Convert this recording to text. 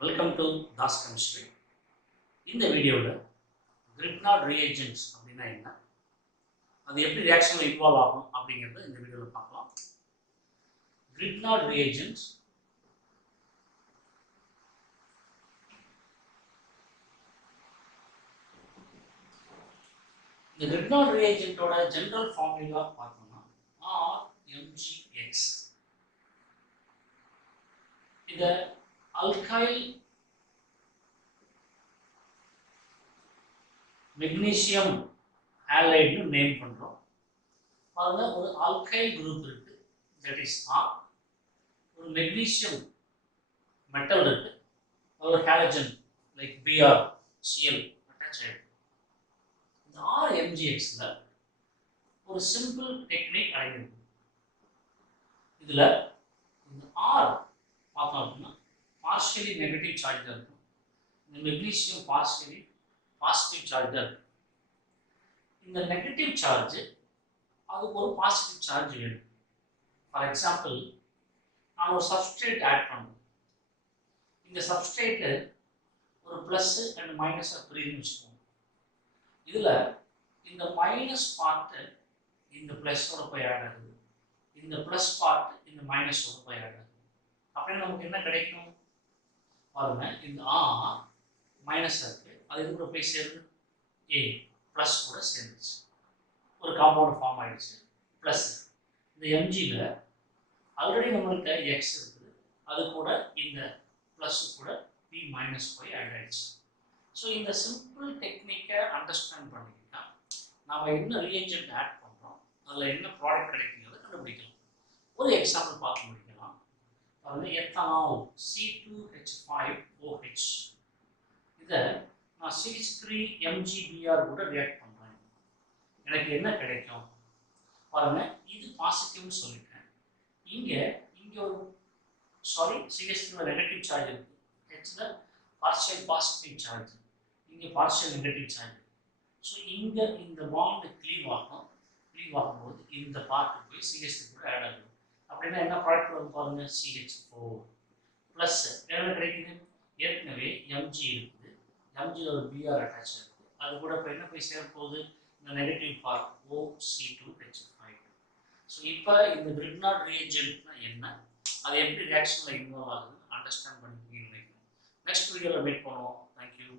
Welcome to Das chemistry. இந்த வீடியோவில் கிரிப்னாட் reagents அப்படின்னா என்ன, அது எப்படி ரியாக்ஷனில் இன்வால்வ் ஆகும் அப்படிங்கிறத இந்த வீடியோவில் பார்க்கலாம். கிரிப்னாட் ரியேஜென்ட்ஸ் இந்த கிரிப்னாட் ரியேஜென்ட்டோட ஜெனரல் ஃபார்முலா பார்த்தோம்னா RMgX. இதை அல்கைல் மெக்னீசியம் ஹாலைட்னு நேம் பண்ணுறோம். அதில் ஒரு ஆல்கைல் குரூப் இருக்கு, தட் இஸ் ஆர். ஒரு மெக்னீசியம் மெட்டல் இருக்கு, ஒரு halogen like BR CL attach ஆகிருக்கு. இந்த RMgXல ஒரு சிம்பிள் டெக்னிக் அடங்கியிருக்கு. இதில் இந்த ஆர் பார்த்தோம் அப்படின்னா பார்ஷியலி நெகட்டிவ் சார்ஜாக இருக்கும், இந்த மெக்னீசியம் பார்ஷியலி பாசிட்டிவ் சார்ஜாக இருக்கு. இந்த நெகட்டிவ் சார்ஜ் அதுக்கு ஒரு பாசிட்டிவ் சார்ஜ் வேணும். ஃபார் எக்ஸாம்பிள், நான் ஒரு சப்ஸ்ட்ரேட் ஆட் பண்ணுறேன். இந்த சப்ஸ்ட்ரேட்டு ஒரு ப்ளஸ் அண்ட் மைனஸாக பிரியுதுன்னு வச்சுக்கோங்க. இதில் இந்த மைனஸ் பார்ட்டு இந்த ப்ளஸோட போய் ஆட் ஆகுது, இந்த ப்ளஸ் பார்ட் இந்த மைனஸோட போய் ஆட் ஆகுது. அப்படின்னு நமக்கு என்ன கிடைக்கும் பாருங்க, இந்த ஆர் மைனஸாக இருக்குது, அது கூட போய் சேருது ஏ ப்ளஸ் கூட சேர்ந்துச்சு, ஒரு காம்பவுண்ட் ஃபார்ம் ஆகிடுச்சு ப்ளஸ். இந்த எம்ஜியில் ஆல்ரெடி நம்மள்கிட்ட எக்ஸ் இருக்குது, அது கூட இந்த ப்ளஸ் கூட பி மைனஸ் போய் ஆட் ஆகிடுச்சு. ஸோ இந்த சிம்பிள் டெக்னிக்கை அண்டர்ஸ்டாண்ட் பண்ணிக்கிட்டா நாம் என்ன ரியேஜென்ட் ஆட் பண்ணுறோம், அதில் என்ன ப்ராடக்ட் கிடைக்குங்கிறத கண்டுபிடிக்கலாம். ஒரு எக்ஸாம்பிள் பார்க்க முடிக்கலாம். அதாவது எத்தனால் C2H5OH, இதை நான் CH3MgBr கூட ரியாக்ட் பண்ணுறேன். எனக்கு என்ன கிடைக்கும் பாருங்க, இது பாசிட்டிவ்னு சொல்லிட்டேன். இங்கே ஒரு CH3 நெகட்டிவ் சார்ஜ் இருக்கு, ஹெச்ல பார்ஷியல் பாசிட்டிவ் சார்ஜ், இங்கே பார்ஷியல் நெகட்டிவ் சார்ஜ். ஸோ இங்கே இந்த பாண்ட் க்ளீவ் ஆகும்போது இந்த பார்ட்டு போய் CH3 கூட ஆட் ஆகுது. அப்படின்னா என்ன ப்ராடக்ட் வரும் பாருங்க, CH4 ப்ளஸ் என்ன கிடைக்குது, ஏற்கனவே Mg இருக்குது, Mgல ஒரு Br அட்டாச் இருக்குது, அது கூட இப்போ என்ன போய் சேர போகுது, இந்த நெகட்டிவ் பார்ட் OC2H5. ஸோ இப்போ இந்த கிரிப்னாட் ரியேஜென்ட்னா என்ன, அது எப்படி ரியாக்ஷனில் இன்வால்வ் ஆகுதுன்னு அண்டர்ஸ்டாண்ட் பண்ணிக்கிங்கன்னு நினைக்கிறேன். நெக்ஸ்ட் வீடியோவில் மீட் பண்ணுவோம். தேங்க்யூ.